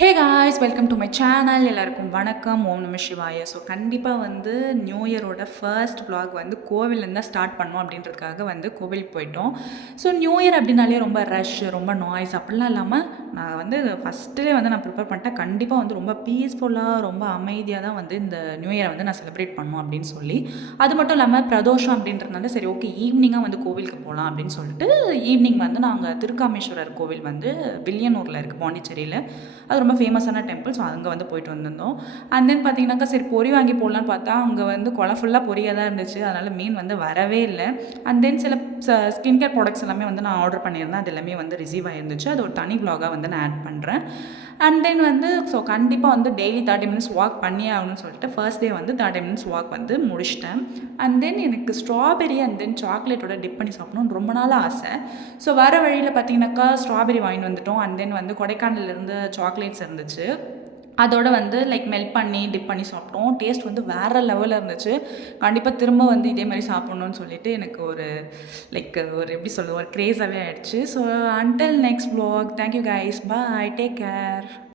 Hey guys, welcome to my channel. எல்லாருக்கும் வணக்கம். ஓம் நம சிவாய. ஸோ கண்டிப்பாக வந்து நியூ இயரோட ஃபர்ஸ்ட் vlog வந்து கோவிலேருந்து தான் ஸ்டார்ட் பண்ணோம் அப்படின்றதுக்காக வந்து கோவிலுக்கு போயிட்டோம். ஸோ நியூ இயர் அப்படின்னாலே ரொம்ப ரஷ், ரொம்ப நாய்ஸ் அப்படிலாம் இல்லாமல் நான் வந்து ஃபஸ்ட்டுலேயே வந்து நான் ப்ரிப்பேர் பண்ணிட்டேன். கண்டிப்பாக வந்து ரொம்ப பீஸ்ஃபுல்லாக, ரொம்ப அமைதியாக தான் வந்து இந்த நியூ இயரை வந்து நான் செலிப்ரேட் பண்ணணும் அப்படின்னு சொல்லி, அது மட்டும் இல்லாமல் பிரதோஷம் அப்படின்றதுனால சரி ஓகே ஈவினிங்காக வந்து கோவிலுக்கு போகலாம் அப்படின்னு சொல்லிட்டு ஈவினிங் வந்து நாங்கள் திருக்காமேஸ்வரர் கோவில் வந்து வில்லியனூரில் இருக்குது, பாண்டிச்சேரியில். அது ரொம்ப ஃபேமஸான டெம்பிள். ஸோ அங்கே வந்து போயிட்டு வந்திருந்தோம். அண்ட் தென் பார்த்தீங்கன்னாக்கா சரி பொரி வாங்கி போடலான்னு பார்த்தா அங்கே வந்து குளம் ஃபுல்லாக பொரியாக தான் இருந்துச்சு. அதனால் மீன் வந்து வரவே இல்லை. அண்ட் தென் சில ஸ்கின் கேர் ப்ராடக்ட்ஸ் எல்லாமே வந்து நான் ஆர்டர் பண்ணியிருந்தேன். அது எல்லாமே வந்து ரிசீவ் ஆகிருந்துச்சு. அது ஒரு தனி vlog-ஆ வந்து நான் ஆட் பண்ணுறேன். அண்ட் தென் வந்து ஸோ கண்டிப்பாக வந்து டெய்லி 30 மினிட்ஸ் வாக் பண்ணியே ஆகணும்னு சொல்லிட்டு ஃபர்ஸ்ட் டே வந்து 30 மினிட்ஸ் வாக் வந்து முடிச்சிட்டேன். அண்ட் தென் எனக்கு ஸ்ட்ராபெரி அண்ட் தென் சாக்லேட்டோட டிப் பண்ணி சாப்பிடணும்னு ரொம்ப நாள் ஆசை. ஸோ வர வழியில் பார்த்தீங்கன்னாக்கா ஸ்ட்ராபெரி வாங்கிட்டு வந்துட்டோம். அண்ட் தென் வந்து கொடைக்கானல்லேருந்து சாக்லேட்ஸ் இருந்துச்சு. அதோட வந்து லைக் மெல்ட் பண்ணி டிப் பண்ணி சாப்பிட்டோம். டேஸ்ட் வந்து வேறு லெவலில் இருந்துச்சு. கண்டிப்பாக திரும்ப வந்து இதே மாதிரி சாப்பிட்ணுன்னு சொல்லிட்டு எனக்கு ஒரு லைக் ஒரு எப்படி சொல்ல ஒரு க்ரேஸாகவே ஆகிடுச்சு. So until next vlog, thank you guys, bye, take care.